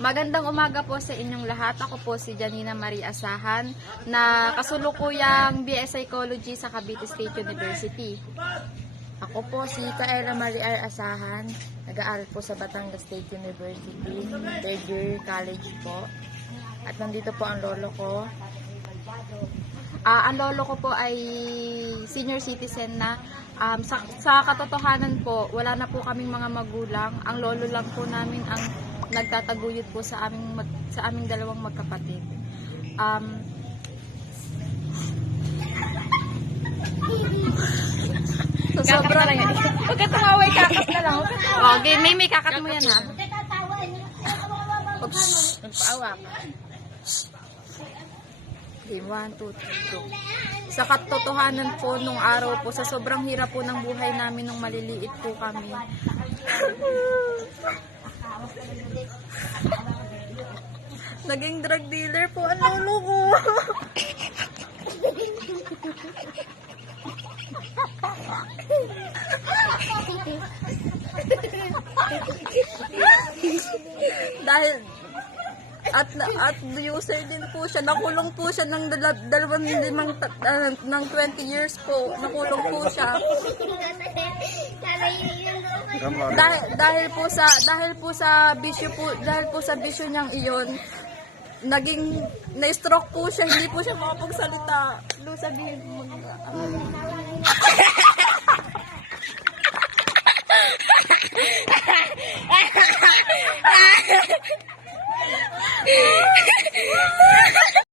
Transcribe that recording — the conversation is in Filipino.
Magandang umaga po sa inyong lahat. Ako po si Janina Marie Asahan na kasulukuyang BS Psychology sa Cavite State University. Ako po si Kaela Marie Asahan, nag-aaral po sa Batangas State University, third year college po. At nandito po ang lolo ko. Ang lolo ko po ay senior citizen na. Sa katotohanan po, wala na po kaming mga magulang. Ang lolo lang po namin ang nagtataguyod po sa aming dalawang magkapatid. So, sobrang lang yan. Pagka tumaway, kakat na lang. Okay, may kakat mo yan ha. Nagpaawa ka. Okay, 1, 2, 3, 2. Sa katotohanan po, nung araw po, sa sobrang hirap po ng buhay namin nung maliliit po kami. Naging drug dealer po ang lolo ko. At user din po siya, nakulong po siya ng 20 years po, nakulong po siya. Dahil po sa bisyo niyang iyon, na-stroke po siya, hindi po siya makapagsalita. Sabihin mo